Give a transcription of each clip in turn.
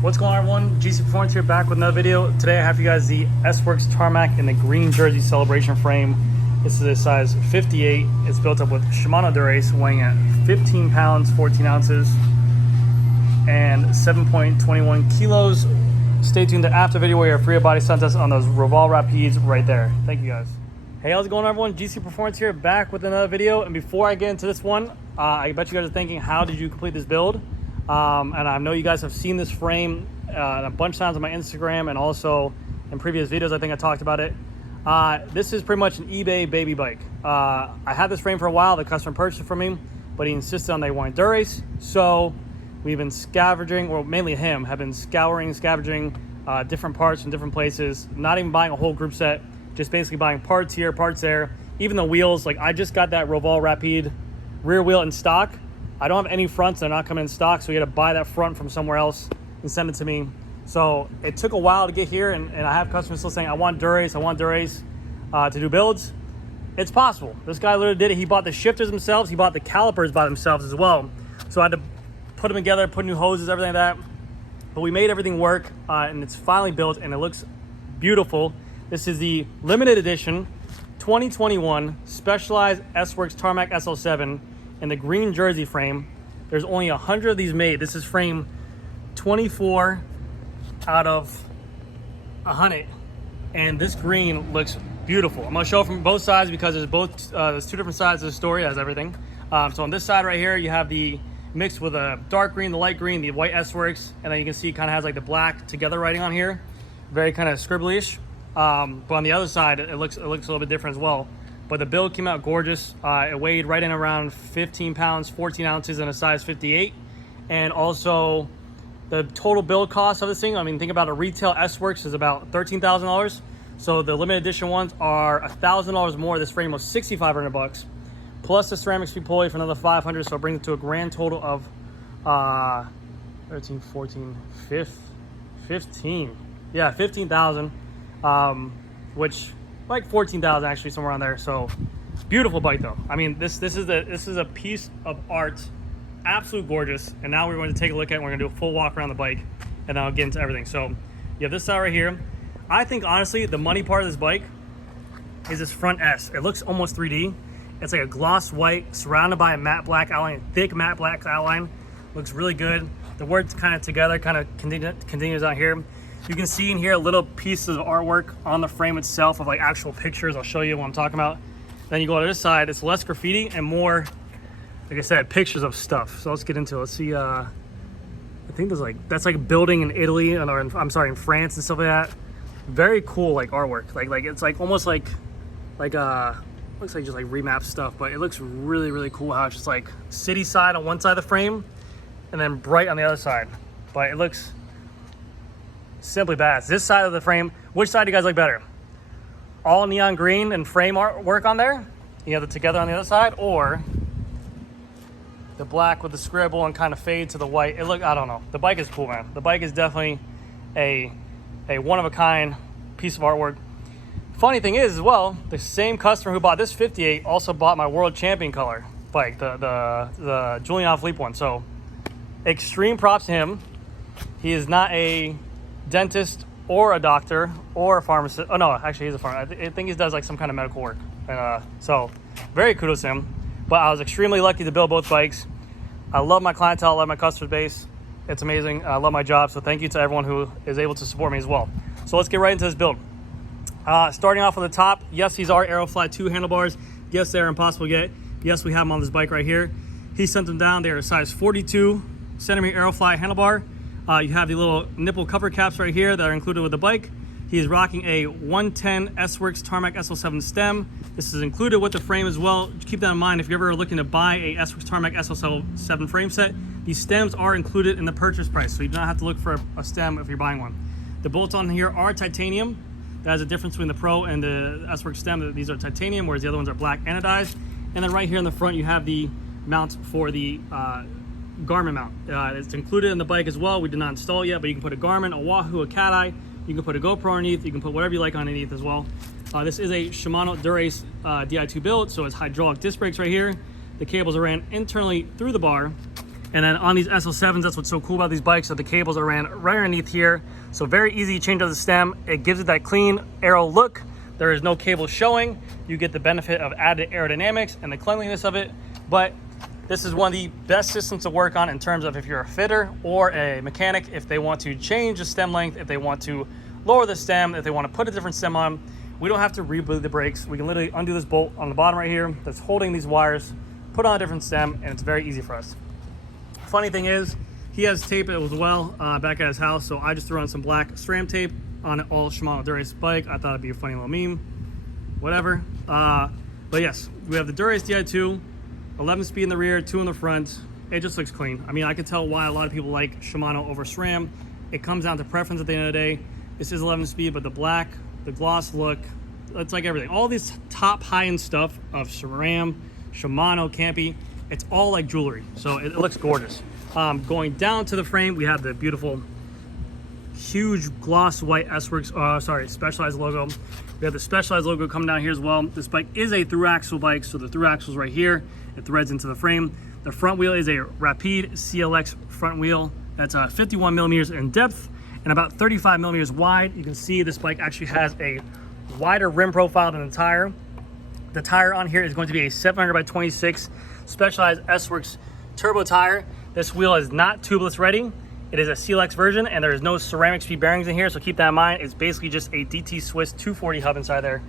What's going on, everyone? GC Performance here, back with another video. Today I have for you guys the S-Works Tarmac in the green jersey celebration frame. This is a size 58. It's built up with Shimano Derailleur, weighing at 15 pounds, 14 ounces, and 7.21 kilos. Stay tuned to after video where you have free body sun test on those Revolve Rapides right there. Thank you guys. Hey, how's it going, everyone? GC Performance here, back with another video. And before I get into this one, I bet you guys are thinking, how did you complete this build? And I know you guys have seen this frame a bunch of times on my Instagram and also in previous videos. I think I talked about it. This is pretty much an eBay baby bike. I had this frame for a while. The customer purchased it from me, but he insisted on they wanted Durace. So we've been scavenging, or mainly him, have been scavenging different parts from different places, not even buying a whole group set, just basically buying parts here, parts there. Even the wheels, like I just got that Revolve Rapide rear wheel in stock. I don't have any fronts, they're not coming in stock, so you gotta buy that front from somewhere else and send it to me. So it took a while to get here, and I have customers still saying, I want Durace to do builds. It's possible. This guy literally did it. He bought the shifters themselves, he bought the calipers by themselves as well. So I had to put them together, put new hoses, everything like that. But we made everything work, and it's finally built, and it looks beautiful. This is the limited edition 2021 Specialized S-Works Tarmac SL7 in the green jersey frame. There's only 100 of these made. This is frame 24 out of 100, and this green looks beautiful. I'm gonna show it from both sides because there's two different sides of the story as everything. So on this side right here, you have the mixed with a dark green, the light green, the white S-Works, and then you can see it kind of has like the black together writing on here, very kind of scribbly-ish. But on the other side, it looks a little bit different as well. But the build came out gorgeous. It weighed right in around 15 pounds, 14 ounces in a size 58. And also the total build cost of this thing, I mean, think about a retail S-Works is about $13,000. So the limited edition ones are $1,000 more. This frame was $6,500 plus the ceramic speed pulley for another $500. So it brings it to a grand total of 13, 14, 15. Yeah, 15,000, which like 14,000 actually, somewhere on there. So beautiful bike though. I mean, this is a piece of art, absolute gorgeous. And now we're going to take a look at it. We're gonna do a full walk around the bike, and then I'll get into everything. So you have this side right here. I think honestly the money part of this bike is this front S. It looks almost 3D. It's like a gloss white surrounded by a matte black outline, thick matte black outline. Looks really good. The words kind of together, kind of continues out here. You can see in here little pieces of artwork on the frame itself of like actual pictures. I'll show you what I'm talking about. Then you go to this side, it's less graffiti and more, like I said, pictures of stuff. So let's get into it. Let's see, I think that's like a building in Italy, or I'm sorry, in France and stuff like that. Very cool, like artwork. Like it's like almost like looks like just like remap stuff, but it looks really, really cool how it's just like city side on one side of the frame and then bright on the other side. But it looks simply badass. This side of the frame, which side do you guys like better? All neon green and frame artwork on there? You have it together on the other side, or the black with the scribble and kind of fade to the white? I don't know. The bike is cool, man. The bike is definitely a one-of-a-kind piece of artwork. Funny thing is, as well, the same customer who bought this 58 also bought my world champion color bike, the Julian Philippe one. So extreme props to him. He is not a dentist or a doctor or a pharmacist. Oh no, actually he's a pharmacist. I think he does like some kind of medical work. So very kudos to him. But I was extremely lucky to build both bikes. I love my clientele, I love my customer base. It's amazing. I love my job. So thank you to everyone who is able to support me as well. So let's get right into this build. Starting off at the top, yes, these are Aerofly 2 handlebars. Yes, they're impossible to get. Yes, we have them on this bike right here. He sent them down. They're a size 42 centimeter Aerofly handlebar. You have the little nipple cover caps right here that are included with the bike. He is rocking a 110 S-Works Tarmac SL7 stem. This is included with the frame as well. Keep that in mind if you're ever looking to buy a S-Works Tarmac SL7 frame set. These stems are included in the purchase price, so you do not have to look for a stem if you're buying one. The bolts on here are titanium. That is a difference between the Pro and the S-Works stem. These are titanium, whereas the other ones are black anodized. And then right here in the front, you have the mount for the Garmin mount. It's included in the bike as well. We did not install it yet, but you can put a Garmin, a Wahoo, a Cat Eye. You can put a GoPro underneath. You can put whatever you like underneath as well. This is a Shimano Durace Di2 build, so it's hydraulic disc brakes right here. The cables are ran internally through the bar. And then on these SL7s, that's what's so cool about these bikes, that the cables are ran right underneath here. So very easy to change out the stem. It gives it that clean aero look. There is no cable showing. You get the benefit of added aerodynamics and the cleanliness of it. But this is one of the best systems to work on in terms of if you're a fitter or a mechanic, if they want to change the stem length, if they want to lower the stem, if they want to put a different stem on. We don't have to rebuild the brakes. We can literally undo this bolt on the bottom right here that's holding these wires, put on a different stem, and it's very easy for us. Funny thing is, he has tape as well back at his house, so I just threw on some black SRAM tape on an all Shimano Dura-Ace bike. I thought it'd be a funny little meme, whatever. But yes, we have the Dura-Ace Di2, 11 speed in the rear, 2 in the front. It just looks clean. I mean, I can tell why a lot of people like Shimano over SRAM. It comes down to preference at the end of the day. This is 11 speed, but the black, the gloss look, it's like everything. All this top high-end stuff of SRAM, Shimano, Campy, it's all like jewelry, so it looks gorgeous. Going down to the frame, we have the beautiful, huge gloss white S-Works, Specialized logo. We have the Specialized logo coming down here as well. This bike is a through axle bike, so the through axle is right here. It threads into the frame. The front wheel is a Rapide CLX front wheel. That's 51 millimeters in depth and about 35 millimeters wide. You can see this bike actually has a wider rim profile than the tire. The tire on here is going to be a 700 by 26 Specialized S-Works turbo tire. This wheel is not tubeless ready. It is a CLX version, and there is no ceramic speed bearings in here, so keep that in mind. It's basically just a DT Swiss 240 hub inside there,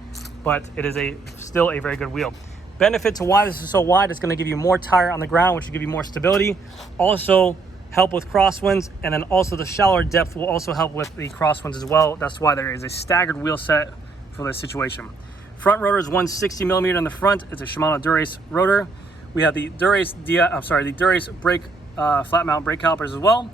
but it is still a very good wheel. Benefit to why this is so wide, it's going to give you more tire on the ground, which will give you more stability. Also help with crosswinds, and then also the shallower depth will also help with the crosswinds as well. That's why there is a staggered wheel set for this situation. Front rotor is 160 millimeter in the front. It's a Shimano Dura-Ace rotor. We have the Dura-Ace brake flat mount brake calipers as well.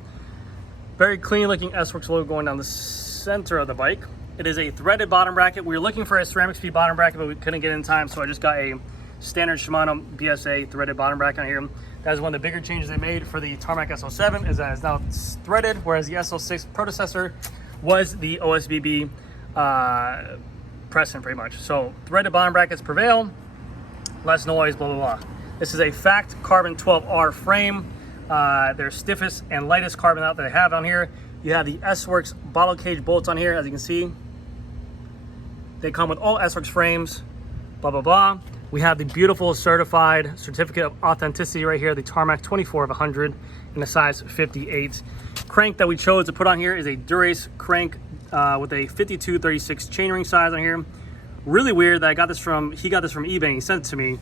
Very clean looking S-Works logo going down the center of the bike. It is a threaded bottom bracket. We were looking for a ceramic speed bottom bracket, but we couldn't get it in time, so I just got a standard Shimano BSA threaded bottom bracket on here. That is one of the bigger changes they made for the Tarmac SL7, is that it's now threaded, whereas the SL6 predecessor was the OSPW precedent pretty much. So threaded bottom brackets prevail, less noise, blah, blah, blah. This is a Fact Carbon 12R frame. Their stiffest and lightest carbon out that I have on here. You have the S-Works bottle cage bolts on here, as you can see. They come with all S-Works frames, blah, blah, blah. We have the beautiful certified certificate of authenticity right here, the Tarmac 24 of 100 in a size 58. Crank that we chose to put on here is a Dura-Ace crank with a 52/36 chainring size on here. Really weird that he got this from eBay and he sent it to me.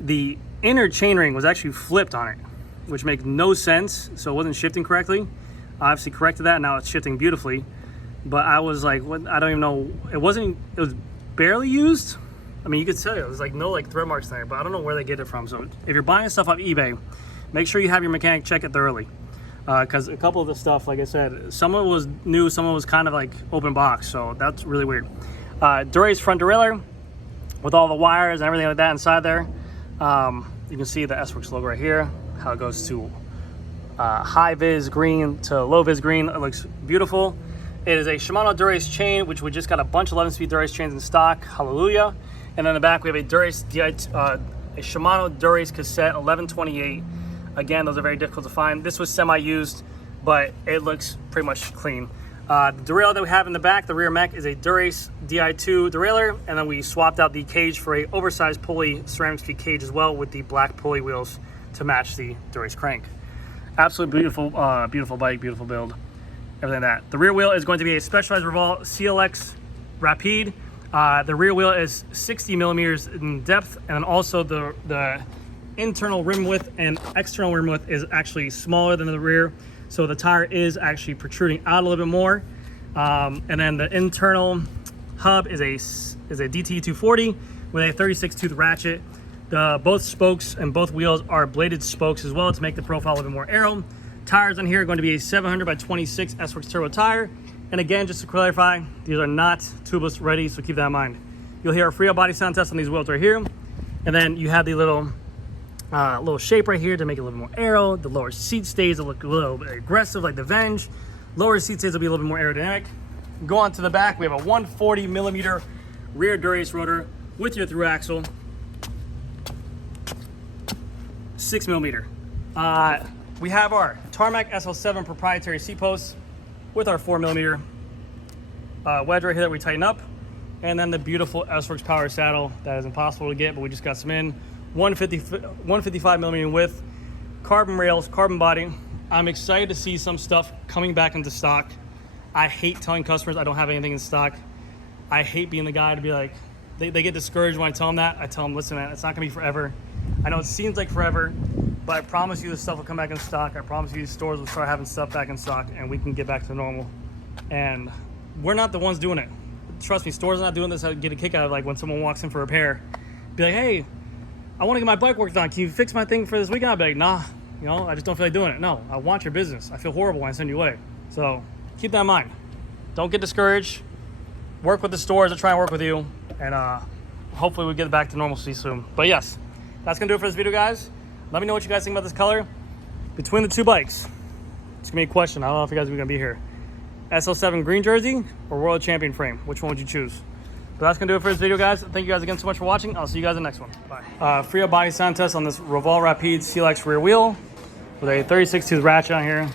The inner chainring was actually flipped on it, which makes no sense, so it wasn't shifting correctly. I obviously corrected that, and now it's shifting beautifully. But I was like, what? I don't even know. It was barely used. I mean, you could tell there's like no thread marks there, but I don't know where they get it from. So if you're buying stuff off eBay, make sure you have your mechanic check it thoroughly. Because a couple of the stuff, like I said, some of it was new, some of it was kind of like open box, so that's really weird. Dura-Ace front derailleur with all the wires and everything like that inside there. You can see the S-Works logo right here, how it goes to high vis green to low vis green. It looks beautiful. It is a Shimano Dura-Ace chain, which we just got a bunch of 11-speed Dura-Ace chains in stock. Hallelujah. And then in the back we have a Shimano Dura-Ace cassette 1128. Again, those are very difficult to find. This was semi-used, but it looks pretty much clean. The derailleur that we have in the back, the rear mech, is a Dura-Ace Di2 derailleur, and then we swapped out the cage for a oversized pulley ceramic speed cage as well, with the black pulley wheels to match the Dura-Ace crank. Absolutely beautiful, beautiful bike, beautiful build, everything like that. The rear wheel is going to be a Specialized Revolve CLX Rapide. The rear wheel is 60 millimeters in depth, and then also the internal rim width and external rim width is actually smaller than the rear, so the tire is actually protruding out a little bit more. And then the internal hub is a DT 240 with a 36 tooth ratchet. Both spokes and both wheels are bladed spokes as well to make the profile a little bit more aero. Tires on here are going to be a 700 by 26 S-Works turbo tire. And again, just to clarify, these are not tubeless ready, so keep that in mind. You'll hear a free body sound test on these wheels right here. And then you have the little shape right here to make it a little more aero. The lower seat stays will look a little bit aggressive like the Venge. Lower seat stays will be a little bit more aerodynamic. Go on to the back, we have a 140 millimeter rear Dura-Ace rotor with your through axle. 6 millimeter. we have our Tarmac SL7 proprietary seat posts with our 4mm wedge right here that we tighten up, and then the beautiful S-Works power saddle that is impossible to get, but we just got some in. 155mm in width, carbon rails, carbon body. I'm excited to see some stuff coming back into stock. I hate telling customers I don't have anything in stock. I hate being the guy to be like, they get discouraged when I tell them that. I tell them, listen, man, it's not gonna be forever. I know it seems like forever, but I promise you this stuff will come back in stock. I promise you these stores will start having stuff back in stock and we can get back to normal. And we're not the ones doing it. Trust me, stores are not doing this. I get a kick out of like when someone walks in for a repair. Be like, hey, I want to get my bike worked on. Can you fix my thing for this weekend? I'll be like, nah, you know, I just don't feel like doing it. No, I want your business. I feel horrible when I send you away. So keep that in mind. Don't get discouraged. Work with the stores that try and work with you. And hopefully we get back to normalcy soon. But yes, that's going to do it for this video, guys. Let me know what you guys think about this color. Between the two bikes, it's going to be a question. I don't know if you guys are going to be here. SL7 green jersey or World Champion frame? Which one would you choose? But that's going to do it for this video, guys. Thank you guys again so much for watching. I'll see you guys in the next one. Bye. Free up body sound test on this Revol Rapide CLX rear wheel with a 36 tooth ratchet on here.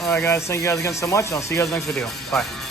All right, guys. Thank you guys again so much. I'll see you guys in the next video. Bye.